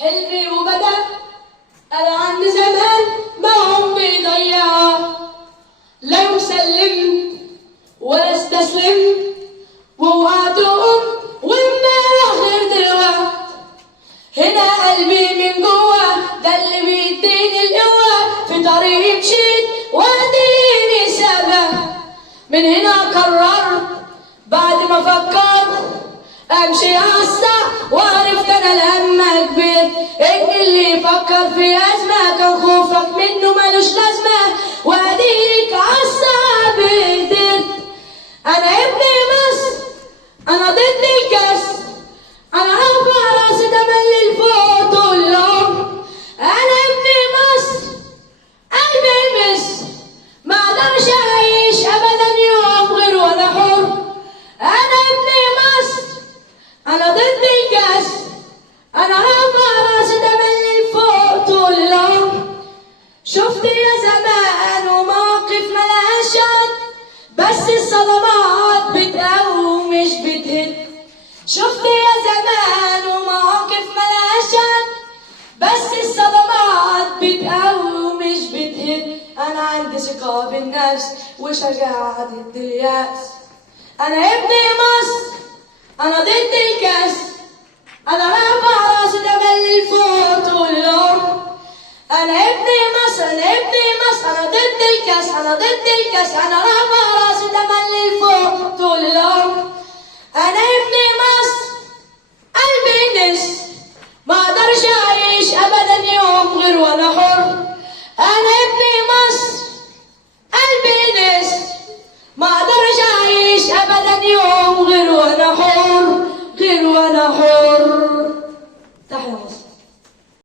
حلمي وبدأ أنا عندي زمان ما عمري ضيعه، لا يسلم ولا استسلم ووقعت وقوم وامبارح غير دلوقت. هنا قلبي من جوه ده اللي بيديني القوة، في طريقي مشيت واديني سبق. من هنا قررت بعد ما فكرت امشي عالصح، وعرفت انا لما كبرت ان اللي يفكر في ازمه كان خوفك منه ملوش لازمه، واديك عالصعب قدرت. انا ابن مصر، انا ضد الكسر، انا هرفع راسي تملي لفوق طول العمر. انا ابن مصر، قلبي مصر، ما اقدرش اعيش ابدا يوم غير وانا حر. انا ابن مصر، انا ضد الكسر، انا هرفع راسي تملي لفوق طول العمر. شفت يا زمان ومواقف ملهاش عد، بس الصدمات بتقوي مش بتهد. شفت يا زمان ومواقف ملهاش عد، بس الصدمات بتقوي مش بتهد. انا عندي ثقة بالنفس وشجاعة ضد اليأس. انا ابن مصر، انا ضد الكسر، انا رافع راسي تملي لفوق طول العمر. انا ابن مصر، انا ابن مصر، انا ضد الكسر، انا ضد الكسر، انا رافع راسي تملي لفوق طول العمر. انا ابن مصر، قلبي نسر، ما اقدرش اعيش ابدا يوم غير وانا حر. انا ابن مصر، قلبي نسر، ما اقدرش اعيش ابدا يوم غير وانا حر، غير وانا حر.